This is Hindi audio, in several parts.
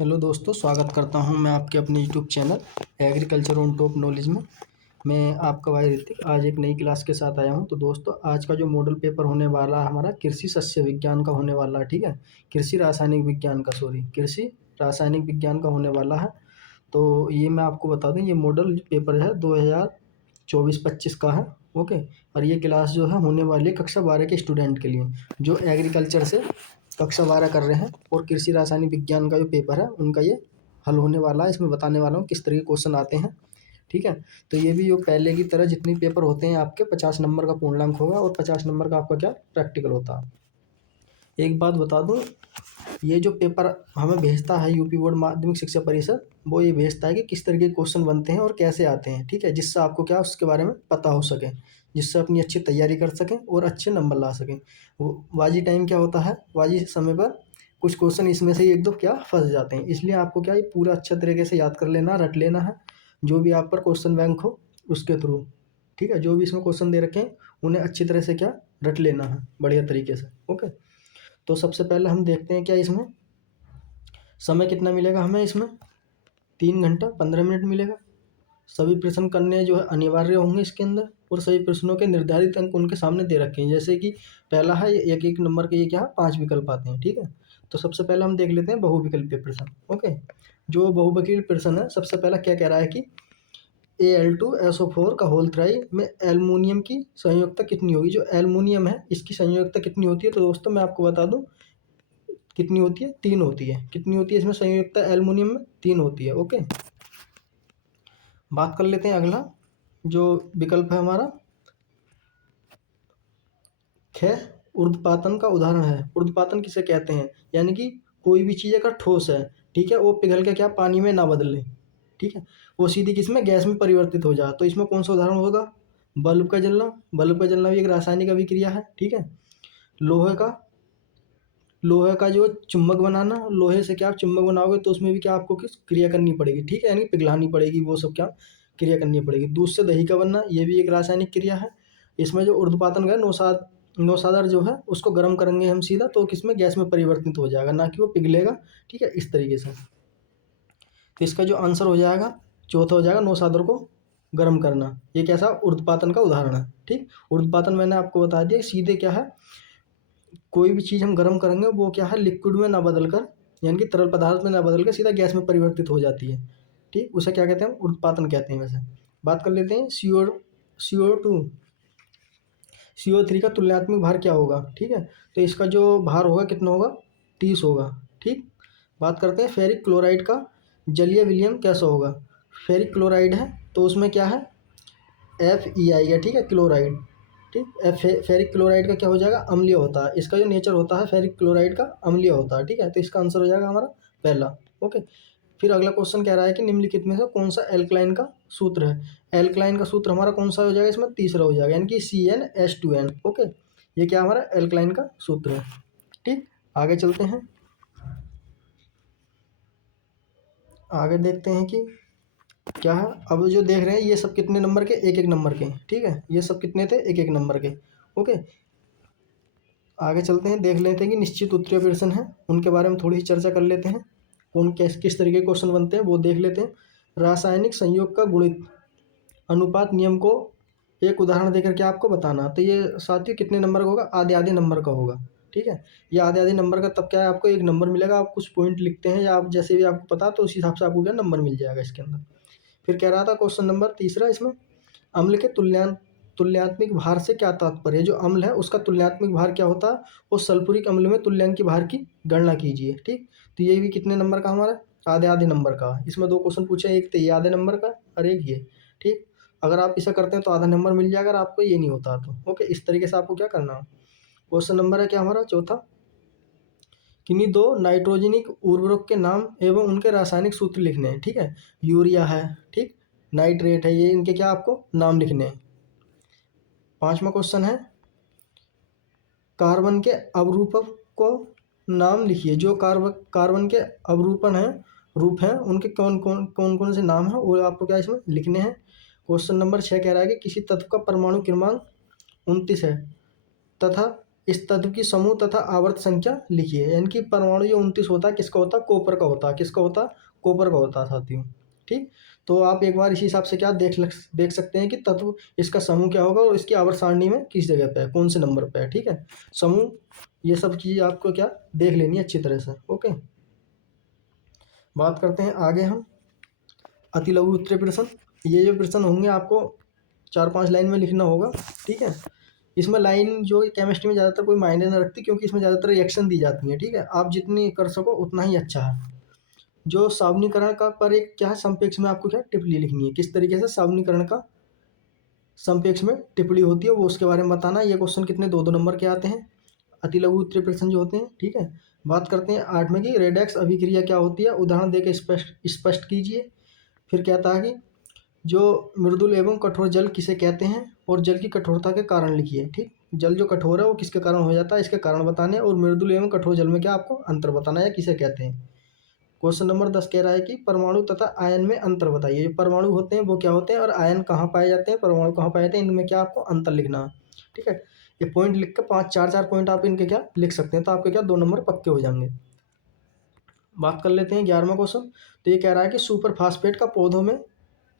हेलो दोस्तों, स्वागत करता हूं मैं आपके अपने YouTube channel agriculture on top knowledge में। मैं आपका भाई ऋतिक आज एक नई क्लास के साथ आया हूं। तो दोस्तों, आज का जो मॉडल पेपर होने वाला है हमारा कृषि सस्य विज्ञान का होने वाला है। ठीक है, कृषि रासायनिक विज्ञान का होने वाला है। तो ये मैं आपको बता दूं, ये मॉडल पेपर है 2024-25 का है। ओके। और ये क्लास जो है होने वाली है कक्षा 12 के स्टूडेंट के लिए जो एग्रीकल्चर से कक्षा 12 कर रहे हैं। और कृषि रासायनिक विज्ञान का जो पेपर है उनका ये हल होने वाला है। इसमें बताने वाला हूँ किस तरह के क्वेश्चन आते हैं। ठीक है, तो ये भी जो पहले की तरह जितनी पेपर होते हैं आपके 50 नंबर का पूर्णांक होगा और 50 नंबर का आपका क्या प्रैक्टिकल होता है। एक बात बता दूं, ये जो पेपर हमें भेजता है यूपी बोर्ड माध्यमिक शिक्षा परिषद, वो ये भेजता है कि किस तरह के क्वेश्चन बनते हैं और कैसे आते हैं। ठीक है, जिससे आपको क्या उसके बारे में पता हो सके, जिससे अपनी अच्छी तैयारी कर सकें और अच्छे नंबर ला सकें। वाजी टाइम क्या होता है, वाजी समय पर कुछ क्वेश्चन इसमें से एक दो क्या फंस जाते हैं। इसलिए आपको क्या ये पूरा अच्छे तरीके से याद कर लेना, रट लेना है जो भी आप पर क्वेश्चन बैंक हो उसके थ्रू। ठीक है, जो भी इसमें क्वेश्चन दे रखे हैं उन्हें अच्छी तरह से क्या रट लेना है बढ़िया तरीके से। ओके, तो सबसे पहले हम देखते हैं क्या इसमें समय कितना मिलेगा हमें। इसमें 3 घंटा 15 मिनट मिलेगा। सभी प्रश्न करने जो है अनिवार्य होंगे इसके अंदर, और सभी प्रश्नों के निर्धारित अंक उनके सामने दे रखे हैं। जैसे कि पहला है एक एक नंबर के, ये क्या है 5 विकल्प आते हैं। ठीक है, तो सबसे पहले हम देख लेते हैं बहुविकल्पीय प्रश्न। ओके, जो बहुविकल्पीय प्रश्न है सबसे पहला क्या कह रहा है कि Al2SO4 का होल थ्राई में एल्युमिनियम की संयोजकता कितनी होगी। जो एल्युमिनियम है इसकी संयोजकता कितनी होती है, तो दोस्तों मैं आपको बता दूं कितनी होती है, 3 होती है। कितनी होती है इसमें संयोजकता एल्युमिनियम में, 3 होती है। ओके, बात कर लेते हैं अगला जो विकल्प है हमारा ख, ऊर्ध्वपातन का उदाहरण है। ऊर्ध्वपातन किसे कहते हैं, यानी कि कोई भी चीज़ अगर ठोस है, ठीक है, वो पिघल के क्या पानी में ना बदले, ठीक है, वो सीधी किसमें गैस में परिवर्तित हो जाए। तो इसमें कौन सा उदाहरण होगा, बल्ब का जलना। बल्ब का जलना भी एक रासायनिक अभिक्रिया है। ठीक है, लोहे का लोहे का जो चुंबक बनाना, लोहे से क्या आप चुंबक बनाओगे तो उसमें भी क्या आपको किस क्रिया करनी पड़ेगी। ठीक है, यानी पिघलानी पड़ेगी, वो सब क्या क्रिया करनी पड़ेगी। दूध से दही का बनना, ये भी एक रासायनिक क्रिया है। इसमें जो ऊर्ध्वपातन का नौसादर जो है उसको गर्म करेंगे हम सीधा, तो किसमें गैस में परिवर्तित हो जाएगा, ना कि वो पिघलेगा। ठीक है, इस तरीके से। तो इसका जो आंसर हो जाएगा चौथा हो जाएगा नौसादर को गर्म करना। ये कैसा ऊर्ध्वपातन का उदाहरण है। ठीक, ऊर्ध्वपातन मैंने आपको बता दिया सीधे क्या है, कोई भी चीज़ हम गर्म करेंगे वो क्या है लिक्विड में ना बदल कर, यानी कि तरल पदार्थ में ना बदल कर सीधा गैस में परिवर्तित हो जाती है। ठीक, उसे क्या कहते हैं, ऊर्ध्वपातन कहते हैं। वैसे बात कर लेते हैं CO2 CO3 का तुलनात्मक भार क्या होगा। ठीक है, तो इसका जो भार होगा कितना होगा, 30 होगा। ठीक, बात करते हैं फेरिक क्लोराइड का जलीय विलयन कैसा होगा। फेरिक क्लोराइड है तो उसमें क्या है Fe आएगा। ठीक है, क्लोराइड। ठीक, फेरिक क्लोराइड का क्या हो जाएगा, अम्लीय होता है। इसका जो नेचर होता है फेरिक क्लोराइड का अम्लीय होता है। ठीक है, तो इसका आंसर हो जाएगा हमारा पहला। ओके, फिर अगला क्वेश्चन कह रहा है कि निम्नलिखित में से कौन सा एल्कलाइन का सूत्र है। एल्कलाइन का सूत्र हमारा कौन सा हो जाएगा, इसमें तीसरा हो जाएगा, यानी कि CnH2n। ओके, ये क्या हमारा एल्कलाइन का सूत्र है। ठीक, आगे चलते हैं, आगे देखते हैं कि क्या है। अब जो देख रहे हैं ये सब कितने नंबर के, एक एक नंबर के। ठीक है, ये सब कितने थे, एक एक नंबर के। ओके, आगे चलते हैं, देख लेते हैं कि निश्चित उत्तरीय प्रश्न है उनके बारे में थोड़ी सी चर्चा कर लेते हैं। कौन किस तरीके के क्वेश्चन बनते हैं वो देख लेते हैं। रासायनिक संयोग का गुणित अनुपात नियम को एक उदाहरण देकर के आपको बताना। तो ये साथियों कितने नंबर का होगा, आधे आधे नंबर का होगा। ठीक है, ये आधे आधे नंबर का तब क्या है, आपको एक नंबर मिलेगा। आप कुछ पॉइंट लिखते हैं या आप जैसे भी आपको पता तो उस हिसाब से आपको क्या नंबर मिल जाएगा इसके अंदर। फिर कह रहा था क्वेश्चन नंबर तीसरा इसमें, अम्ल के तुल्यांत्मिक भार से क्या तात्पर्य है। जो अम्ल है उसका तुल्यांत्मिक भार क्या होता है, वो सल्फ्यूरिक अम्ल में तुल्यांक भार की गणना कीजिए। ठीक, तो ये भी कितने नंबर का हमारा, आधे आधे नंबर का। इसमें 2 क्वेश्चन पूछे, एक तो ये आधे नंबर का और एक ये। ठीक, अगर आप इसे करते हैं तो आधा नंबर मिल जाएगा, अगर आपको ये नहीं होता तो। ओके, इस तरीके से आपको क्या करना है। क्वेश्चन नंबर है क्या हमारा चौथा, किन्हीं 2 नाइट्रोजनिक उर्वरक के नाम एवं उनके रासायनिक सूत्र लिखने हैं। ठीक है, यूरिया है, ठीक, नाइट्रेट है, ये इनके क्या आपको नाम लिखने हैं। 5वां क्वेश्चन है, कार्बन के अवरूपक को नाम लिखिए। जो कार्बन के अवरूपन है, रूप हैं, उनके कौन कौन से नाम हैं वो आपको क्या इसमें लिखने हैं। क्वेश्चन नंबर 6 कह रहा है कि किसी तत्व का परमाणु क्रमांक 29 है तथा इस तत्व की समूह तथा आवर्त संख्या लिखिए। यानी कि परमाणु जो 29 होता है किसका होता है, कॉपर का होता है। किसका होता है, कॉपर का होता है साथियों। ठीक, तो आप एक बार इसी हिसाब से क्या देख सकते हैं कि तत्व इसका समूह क्या होगा और इसकी आवर्त सारणी में किस जगह पे है, कौन से नंबर पे है। ठीक है, समूह ये सब चीज़ आपको क्या देख लेनी है अच्छी तरह से। ओके, बात करते हैं आगे हम अति लघु उत्तरीय प्रश्न। ये जो प्रश्न होंगे आपको 4-5 लाइन में लिखना होगा। ठीक है, इसमें लाइन जो केमिस्ट्री में ज़्यादातर कोई मायने नहीं रखती, क्योंकि इसमें ज़्यादातर रिएक्शन दी जाती है। ठीक है, आप जितनी कर सको उतना ही अच्छा है। जो सावनीकरण का पर एक क्या है, संपेक्ष में आपको क्या टिप्पणी लिखनी है, किस तरीके से सावनीकरण का संपेक्ष में टिप्पणी होती है वो उसके बारे में बताना। ये क्वेश्चन कितने 2-2 नंबर के आते हैं, अति लघु उत्तरीय प्रश्न जो होते हैं। ठीक है, बात करते हैं 8वें की, रेडॉक्स अभिक्रिया क्या होती है, उदाहरण देकर स्पष्ट कीजिए। फिर कहता है कि जो मृदुल एवं कठोर जल किसे कहते हैं और जल की कठोरता के कारण लिखिए। ठीक, जल जो कठोर है वो किसके कारण हो जाता है, इसके कारण बताने, और मृदुल एवं कठोर जल में क्या आपको अंतर बताना है, किसे कहते हैं। क्वेश्चन नंबर 10 कह रहा है कि परमाणु तथा आयन में अंतर बताइए। जो परमाणु होते हैं वो क्या होते हैं और आयन कहाँ पाए जाते हैं, परमाणु कहाँ पाए जाते हैं, इनमें क्या आपको अंतर लिखना है। ठीक है, ये पॉइंट लिख कर 5-4 पॉइंट आप इनके क्या लिख सकते हैं, तो आपके क्या 2 नंबर पक्के हो जाएंगे। बात कर लेते हैं 11वां क्वेश्चन। तो ये कह रहा है कि सुपर फास्फेट का पौधों में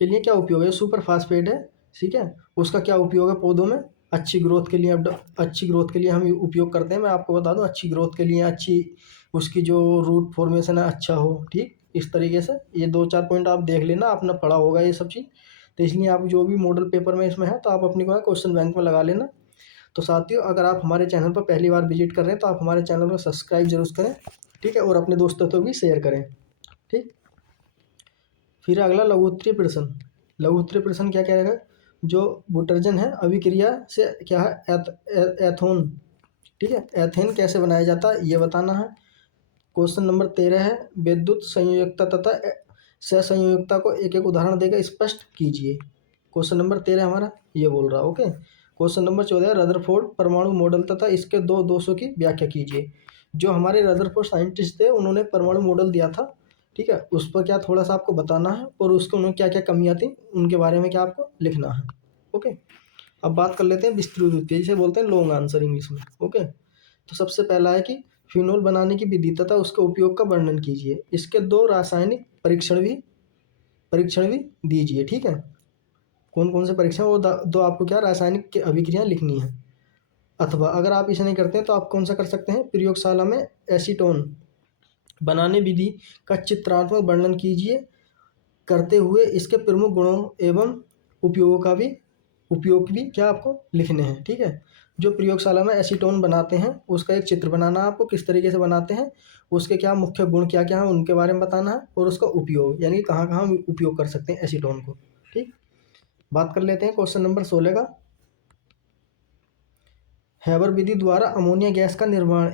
के लिए क्या उपयोग है। सुपर फास्फेट है, ठीक है, उसका क्या उपयोग है पौधों में, अच्छी ग्रोथ के लिए। अच्छी ग्रोथ के लिए हम उपयोग करते हैं। मैं आपको बता दूं, अच्छी ग्रोथ के लिए, अच्छी उसकी जो रूट फॉर्मेशन है अच्छा हो। ठीक, इस तरीके से ये 2-4 पॉइंट आप देख लेना, आपने पढ़ा होगा ये सब चीज़, तो इसलिए आप जो भी मॉडल पेपर में इसमें है तो आप अपनी को क्वेश्चन बैंक में लगा लेना। तो साथियों, अगर आप हमारे चैनल पर पहली बार विजिट कर रहे हैं तो आप हमारे चैनल को सब्सक्राइब जरूर करें। ठीक है, और अपने दोस्तों को भी शेयर करें। ठीक, फिर अगला लघु उत्तरीय प्रश्न। लघु उत्तरीय प्रश्न क्या कह रहा है, जो बुटर्जन है अभिक्रिया से क्या है, एथोन। ठीक है, एथेन कैसे बनाया जाता है ये बताना है। क्वेश्चन नंबर 13 है, विद्युत संयोजकता तथा सहसंयोजकता को एक एक उदाहरण देकर स्पष्ट कीजिए। क्वेश्चन नंबर 13 हमारा ये बोल रहा है। ओके, क्वेश्चन नंबर 14 रदरफोर्ड परमाणु मॉडल तथा इसके 2 दोषों की व्याख्या कीजिए। जो हमारे रदरफोर्ड साइंटिस्ट थे उन्होंने परमाणु मॉडल दिया था। ठीक है, उस पर क्या थोड़ा सा आपको बताना है, और उसके उन्होंने क्या क्या कमियां थी उनके बारे में क्या आपको लिखना है। ओके, अब बात कर लेते हैं विस्तृत उत्तर, जिसे बोलते हैं लॉन्ग आंसर इंग्लिश में। ओके, तो सबसे पहला है कि फिनोल बनाने की विधि तथा उसके उपयोग का वर्णन कीजिए। इसके 2 रासायनिक परीक्षण भी दीजिए। ठीक है, कौन कौन से परीक्षण, वो 2 आपको क्या रासायनिक की अभिक्रिया लिखनी है। अथवा अगर आप इसे नहीं करते हैं तो आप कौन सा कर सकते हैं, प्रयोगशाला में एसीटोन बनाने विधि का चित्रात्मक वर्णन कीजिए, करते हुए इसके प्रमुख गुणों एवं उपयोग भी क्या आपको लिखने हैं। ठीक है, जो प्रयोगशाला में एसीटोन बनाते हैं उसका एक चित्र बनाना है आपको, किस तरीके से बनाते हैं, उसके क्या मुख्य गुण क्या क्या हैं उनके बारे में बताना है, और उसका उपयोग यानी कहाँ कहाँ हम उपयोग कर सकते हैं एसीटोन को। ठीक, बात कर लेते हैं क्वेश्चन नंबर 16 का। हैबर विधि द्वारा अमोनिया गैस का निर्माण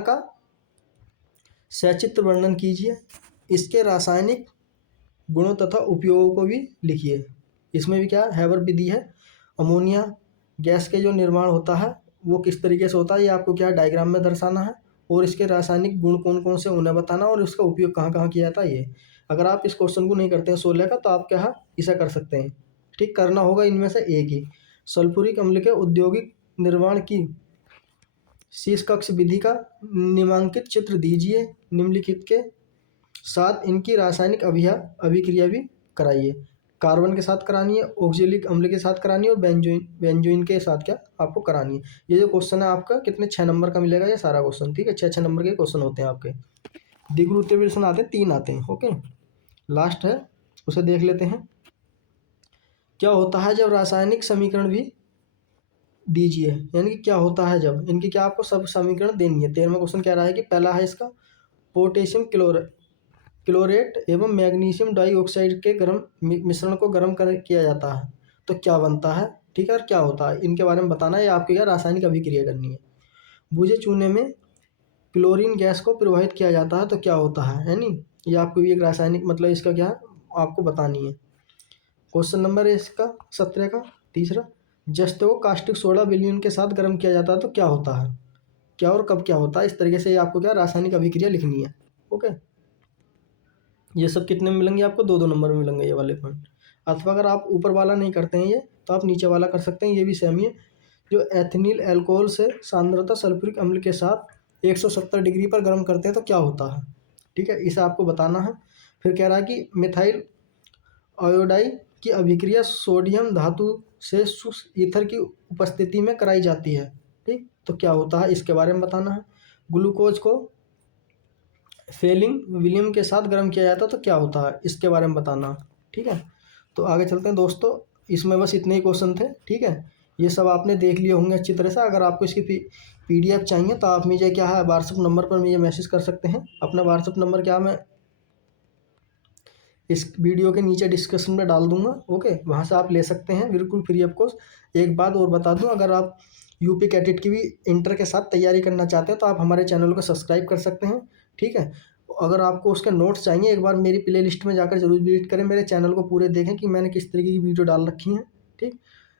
का सचित्र वर्णन कीजिए। इसके रासायनिक गुणों तथा उपयोगों को भी लिखिए। इसमें भी क्या हैबर विधि है, अमोनिया गैस के जो निर्माण होता है वो किस तरीके से होता है ये आपको क्या डायग्राम में दर्शाना है, और इसके रासायनिक गुण कौन कौन से उन्हें बताना, और इसका उपयोग कहाँ कहाँ किया जाता है ये। अगर आप इस क्वेश्चन को नहीं करते हैं 16 का, तो आप क्या है इसे कर सकते हैं। ठीक, करना होगा इनमें से एक ही। सल्फ्यूरिक अम्ल के औद्योगिक निर्माण की शीर्ष कक्ष विधि का निम्नांकित चित्र दीजिए। निम्नलिखित के साथ इनकी रासायनिक अभिक्रिया भी कराइए। कार्बन के साथ करानी है, ऑक्जेलिक अम्ल के साथ करानी है, और बेंजोइन के साथ क्या आपको करानी है। ये जो क्वेश्चन है आपका कितने 6 नंबर का मिलेगा ये सारा क्वेश्चन। ठीक है, 6 नंबर के क्वेश्चन होते हैं आपके। द्विगु उत्तरीय प्रश्न आते हैं 3 आते हैं। ओके, लास्ट है उसे देख लेते हैं। क्या होता है जब रासायनिक समीकरण भी दीजिए, यानी कि क्या होता है जब, इनकी क्या आपको सब समीकरण देनी है। 13वां क्वेश्चन कह रहा है कि पहला है इसका, पोटेशियम क्लोरेट एवं मैग्नीशियम डाइऑक्साइड के मिश्रण को गर्म किया जाता है तो क्या बनता है। ठीक है, और क्या होता है इनके बारे में बताना है, आपको क्या रासायनिक अभिक्रिया करनी है। बुझे चूने में क्लोरीन गैस को प्रवाहित किया जाता है तो क्या होता है नहीं, ये आपको भी एक रासायनिक मतलब इसका क्या है आपको बतानी है। क्वेश्चन नंबर है इसका 17 का तीसरा, जस्ते को कास्टिक सोडा विलयन के साथ गर्म किया जाता है तो क्या होता है, क्या और कब क्या होता है। इस तरीके से ये आपको क्या रासायनिक अभिक्रिया लिखनी है। ओके, ये सब कितने में मिलेंगे आपको 2-2 नंबर में मिलेंगे ये वाले पॉइंट। अथवा अगर आप ऊपर वाला नहीं करते हैं ये तो आप नीचे वाला कर सकते हैं, ये भी सेम ही है। जो एथिलीन अल्कोहल से सांद्रता सल्फ्यूरिक अम्ल के साथ 170 डिग्री पर गर्म करते हैं तो क्या होता है, ठीक है, इसे आपको बताना है। फिर कह रहा है कि मिथाइल आयोडाइड की अभिक्रिया सोडियम धातु से शुष्क ईथर की उपस्थिति में कराई जाती है, ठीक, तो क्या होता है इसके बारे में बताना है। ग्लूकोज को फेलिंग विलियम के साथ गर्म किया जाता है तो क्या होता है इसके बारे में बताना है, ठीक है। तो आगे चलते हैं दोस्तों, इसमें बस इतने ही क्वेश्चन थे, ठीक है। ये सब आपने देख लिए होंगे अच्छी तरह से। अगर आपको इसकी PDF चाहिए तो आप मुझे क्या है व्हाट्सअप नंबर पर मुझे मैसेज कर सकते हैं। अपना व्हाट्सअप नंबर क्या मैं इस वीडियो के नीचे डिस्क्रिप्शन में डाल दूंगा, ओके, वहाँ से आप ले सकते हैं बिल्कुल फ्री ऑफ कॉस्ट। एक बात और बता दूं, अगर आप यूपी कैडेट की भी इंटर के साथ तैयारी करना चाहते हैं तो आप हमारे चैनल को सब्सक्राइब कर सकते हैं, ठीक है। अगर आपको उसके नोट्स चाहिए, एक बार मेरी प्ले लिस्ट में जाकर जरूर विजिट करें, मेरे चैनल को पूरे देखें कि मैंने किस तरीके की वीडियो डाल रखी है, ठीक।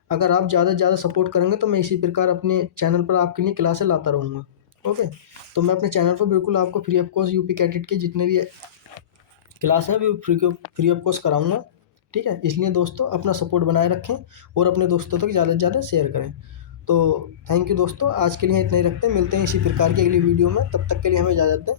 अगर आप ज़्यादा से ज़्यादा सपोर्ट करेंगे तो मैं इसी प्रकार अपने चैनल पर आपके लिए क्लासें लाता रहूँगा, ओके। तो मैं अपने चैनल पर बिल्कुल आपको free of cost UP cadet के जितने भी क्लास है भी फ्री ऑफ कॉस्ट कराऊंगा, ठीक है। इसलिए दोस्तों अपना सपोर्ट बनाए रखें और अपने दोस्तों तक ज़्यादा से ज़्यादा शेयर करें। तो थैंक यू दोस्तों, आज के लिए इतना ही रखते हैं, मिलते हैं इसी प्रकार की अगली वीडियो में, तब तक के लिए हमें इजाज़त दें।